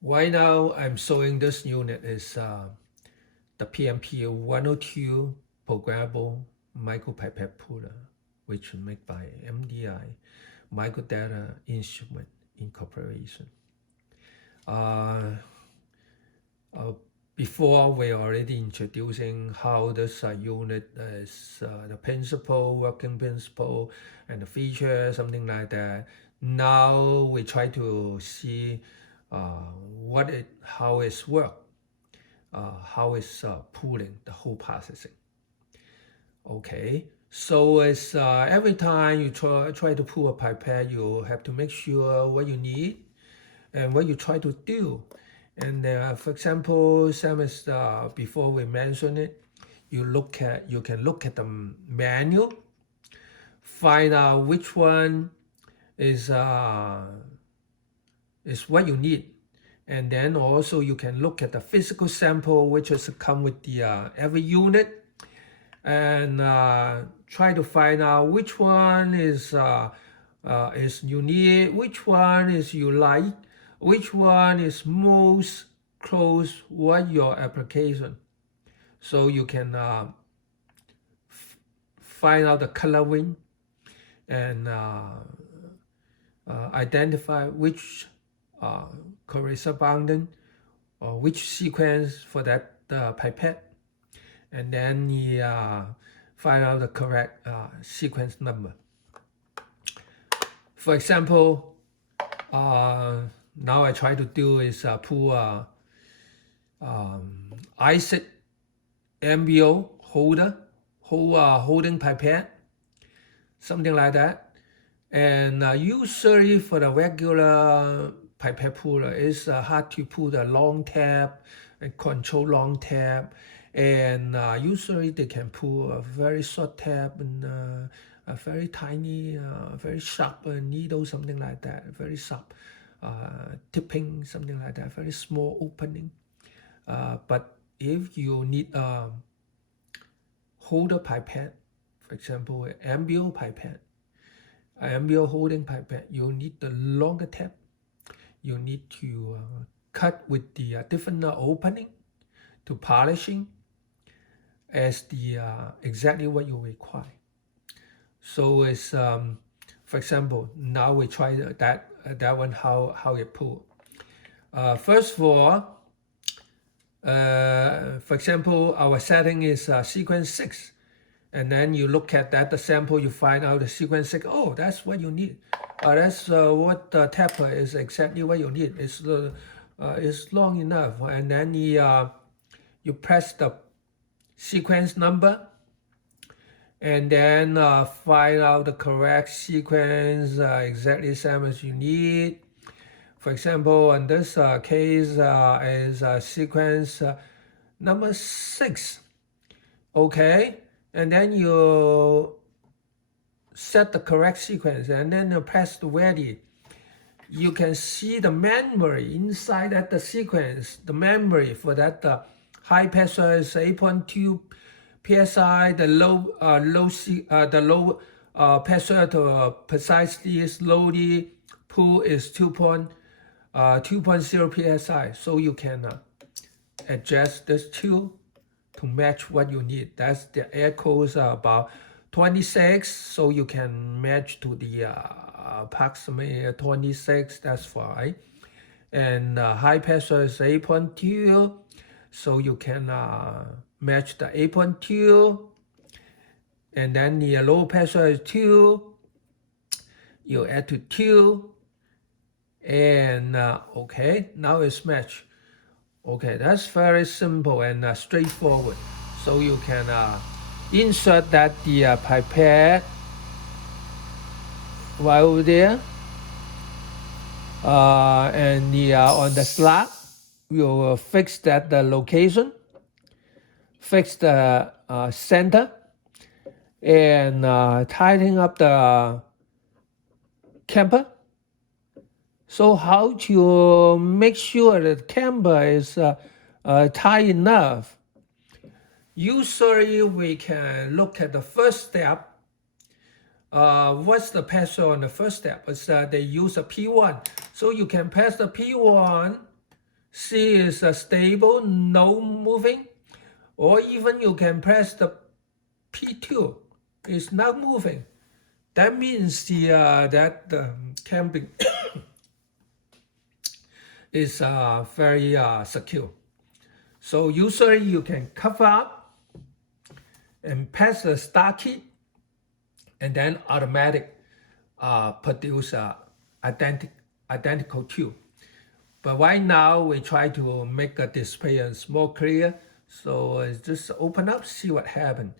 Right now, I'm showing this unit is the PMP-102 programmable Micropipette Puller, which is made by MDI Microdata Instrument Incorporation. Uh, uh, Before, we already introducing how this unit is the principle, working principle, and the feature, something like that. Now we try to see how it's work, how it's pulling the whole processing. Okay, so it's every time you try to pull a pipette, you have to make sure what you need and what you try to do. And for example, same as before we mentioned it, you can look at the manual, find out which one is what you need, and then also you can look at the physical sample, which is come with the every unit, and try to find out which one is you need, which one is you like, which one is most close what your application, so you can find out the coloring and identify which corresponding or which sequence for that pipette, and then you find out the correct sequence number. For example, now I try to do is pull ISIC MBO holding pipette, something like that. And usually for the regular pipette puller, it's hard to pull the long tab and control long tab. And usually they can pull a very short tab and a very tiny, very sharp needle, something like that, very sharp tipping, something like that, very small opening. But if you need a holder pipette, for example, an MBO pipette, MBO holding pipette, you need the longer tab. You need to cut with the different opening to polishing as the exactly what you require. So it's for example, now we try that one how it pull. First of all, for example, our setting is sequence 6. And then you look at that, the sample, you find out the sequence 6. Oh, that's what you need. That's what the tapper is exactly what you need. It's long enough. And then you press the sequence number and then find out the correct sequence, exactly same as you need. For example, in this case is sequence number 6. Okay. And then you set the correct sequence and then you press the ready. You can see the memory inside that the sequence, the memory for that high pressure is 8.2 psi, the low pressure to precisely slowly pull is 2.0 psi. So you can adjust this two to match what you need. That's the air codes are about 26, so you can match to the approximately 26, that's fine. And high pressure is 8.2, so you can match the 8.2. And then the low pressure is 2, you add to 2, and okay, now it's matched. Okay, that's very simple and straightforward. So you can insert that the pipette right over there, and on the slot, we will fix that the location, fix the center, and tighten up the camber. So how to make sure that camber is tight enough? Usually we can look at the first step. What's the pressure on the first step? It's they use a P1. So you can press the P1 see is stable, no moving, or even you can press the P2, it's not moving. That means that the camping is very secure. So usually you can cover up and press the start key, and then automatic produce identical tube. But right now we try to make a display more clear. So just open up, see what happened.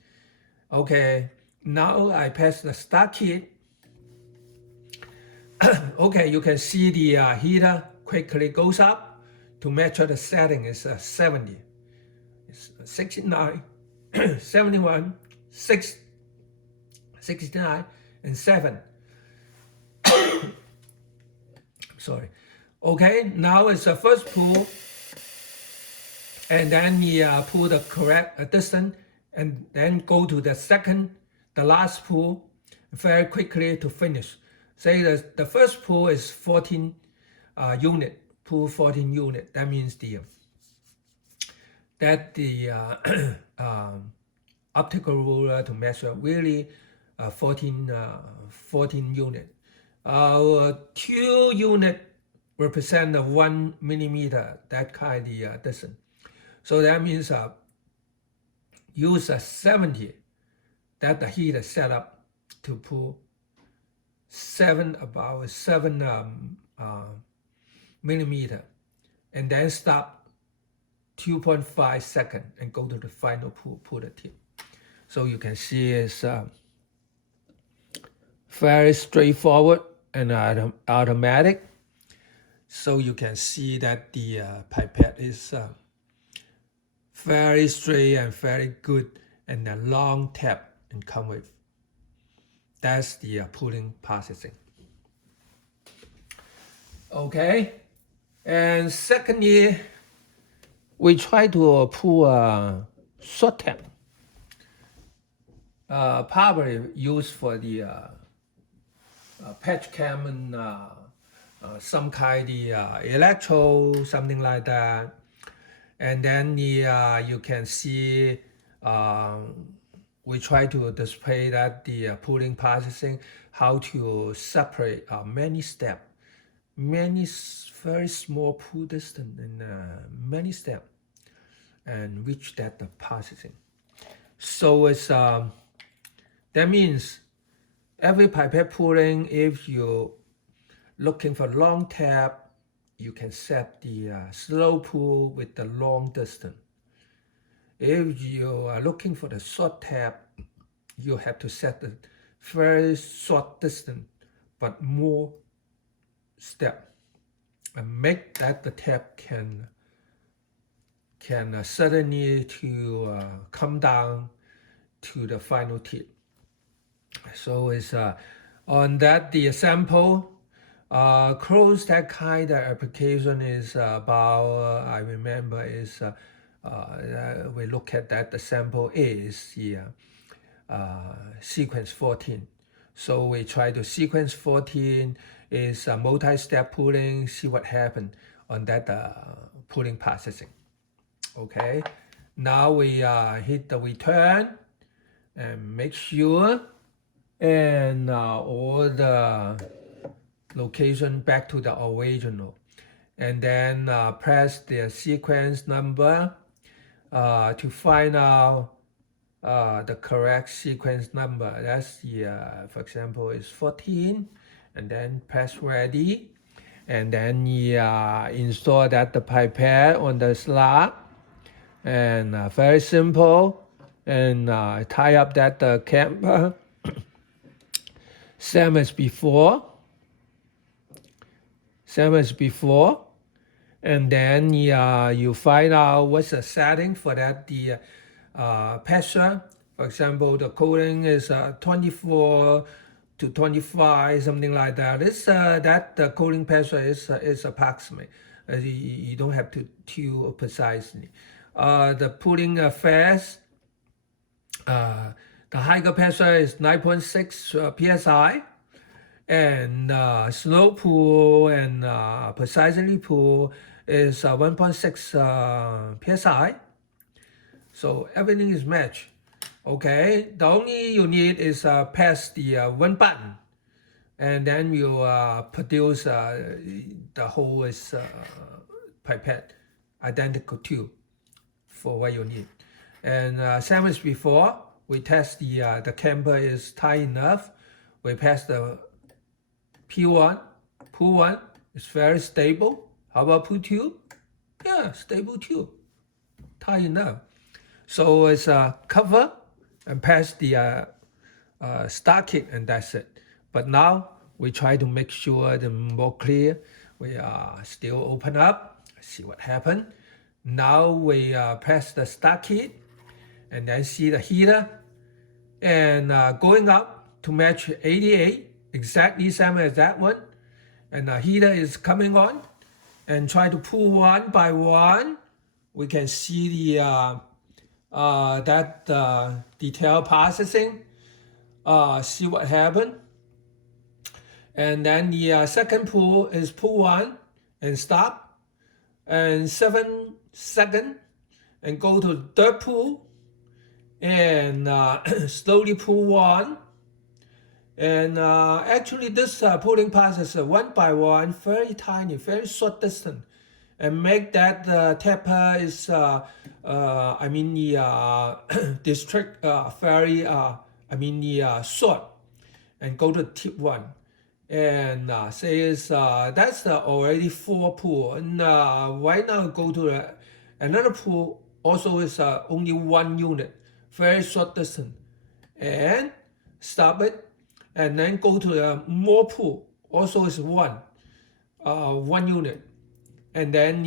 Okay, now I press the start key. Okay, you can see the heater quickly goes up to match the setting is 70. It's 69, 71, 6, 69, and 7. Sorry. Okay, now it's the first pull, and then you pull the correct distance, and then go to the second, the last pull, very quickly to finish. Say the first pull is 14 unit, pull 14 unit. That means the optical ruler to measure really 14 unit. 2 unit represent 1 millimeter, that kind of distance. So that means use a 70 that the heater set up to pull about 7 millimeter, and then stop 2.5 seconds and go to the final pull the tip. So you can see it's very straightforward and automatic. So you can see that the pipette is very straight and very good, and a long tap and come with. That's the pulling processing. Okay, and secondly, we try to pull a short tap. Probably used for the patch cam and some kind of electro, something like that. And then you can see we try to display that the pulling processing, how to separate many steps, many very small pull distance, and many steps, and reach that the processing. So it's that means every pipette pulling, if you looking for long tap, you can set the slow pull with the long distance. If you are looking for the short tap, you have to set the very short distance but more step, and make that the tap can suddenly to come down to the final tip. So it's on that the sample. Close that kind of application is about, I remember is, we look at that the sample is the sequence 14. So we try to sequence 14 is multi-step pulling, see what happened on that pulling processing. Okay, now we hit the return and make sure, and all the location back to the original, and then press the sequence number to find out the correct sequence number. That's the for example is 14, and then press ready, and then install that the pipette on the slot, and very simple, and tie up that the camper same as before, and then you find out what's the setting for that the pressure. For example, the cooling is 24 to 25, something like that. It's that the cooling pressure is approximate. You don't have to tune precisely. The pulling phase, the higher pressure is 9.6 psi, and slow pull and precisely pull is 1.6 psi. So everything is matched. Okay, the only you need is press the one button, and then you produce the whole is pipette identical tube for what you need. And same as before, we test the camber is tight enough. We pass the P1, pull 1 is very stable. How about pull 2? Yeah, stable tube, tight enough. So it's cover and pass the start kit, and that's it. But now we try to make sure the more clear. We still open up, see what happened. Now we press the start kit and then see the heater and going up to match 88, exactly same as that one. And the heater is coming on, and try to pull one by one. We can see the detail processing. See what happened. And then the second pull is pull 1 and stop, and 7 seconds, and go to third pull and slowly pull 1. And actually this pulling process one by one, very tiny, very short distance, and make that taper is the district very short, and go to tip 1. And says that's already 4 pull. And right now go to another pull, also is only 1 unit, very short distance, and stop it. And then go to more pull, also is 1 unit, and then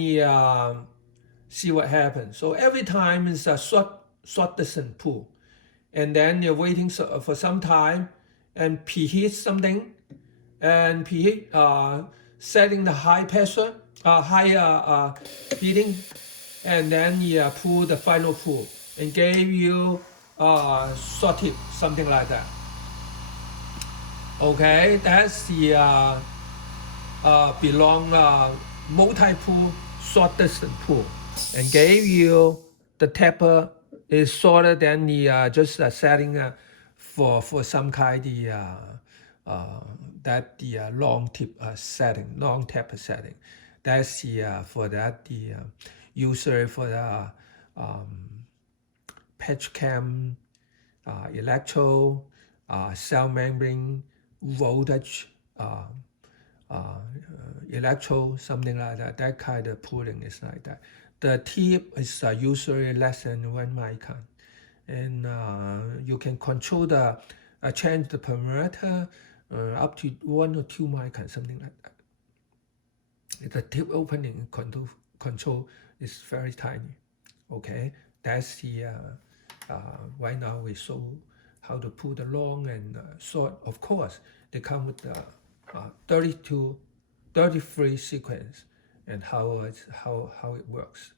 see what happens. So every time is a short distance pull, and then you're waiting for some time, and preheat something, and preheat setting the high pressure, high heating, and then you pull the final pull, and gave you short tip, something like that. Okay, that's the multi-pull short distance pull, and gave you the taper is shorter than the just setting for some kind that the long tip setting, long taper setting. That's the for that the user for the patch cam, electro, cell membrane, voltage, electro, something like that. That kind of pulling is like that. The tip is usually less than 1 micron, and you can control the change the parameter up to 1 or 2 micron, something like that. The tip opening control is very tiny. Okay, that's the right now we show how to pull the long and short. Of course, they come with the 30 to 33 sequence, and how it works.